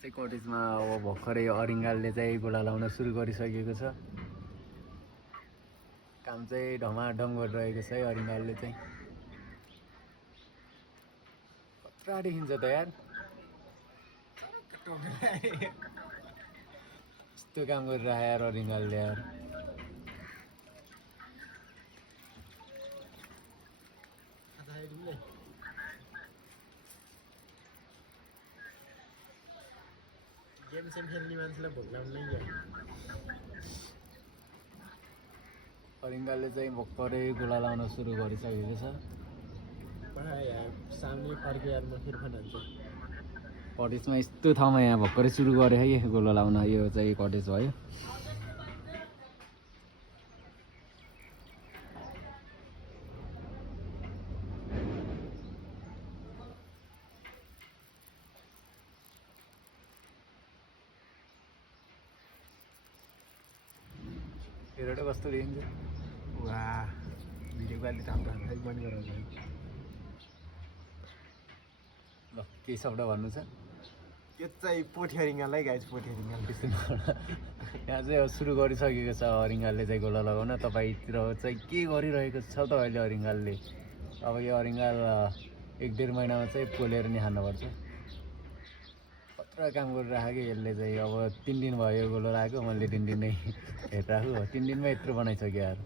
चाहिँ कटेजमा अब भर्खरै अरिङ्गालले चाहिँ गोला लाउन सुरु गरिसकेको छ। काम चाहिँ ढमाढम गरिरहेको छ है अरिङ्गालले चाहिँ। कत्रा देखिन्छ त यार, यस्तो काम गरिरहेको यार अरिङ्गालले यार। गेम सेम खेल्ने मान्छेलाई भोक लाग्नै गयो। अरिङ्गालले चाहिँ भर्खरै गोला लाउन सुरु गरिसकेको छ। सामने फर्के यारमा फेरि हान्छ। कटेजमा यस्तो ठाउँमा यहाँ भर्खरै सुरु गरे है गोला लाउन। यो चाहिँ कटेज भयो। हेरेर कस्तो देखिन्छ। वा भिडियो क्वालिटी राम्रो हुन्छ बन्द गराउँछ। ल केही शब्द भन्नु छ? यो चाहिँ पोठी अरिङ्गाललाई गाइज, पोठी अरिङ्गाल यहाँ चाहिँ अब सुरु गरिसकेको छ अरिङ्गालले चाहिँ गोला लगाउन। तपाईँतिर चाहिँ के गरिरहेको छ त अहिले अरिङ्गालले? अब यो अरिङ्गाल 1-1.5 महिनामा चाहिँ पोलेर नि खानुपर्छ। कत्रा काम गरिरहेको कि यसले चाहिँ। अब 3 दिन भयो गोलो लगाएको, मैले 3 दिन नै हेरिरहेको। 3 दिनमा यत्रो बनाइसक्यो यार।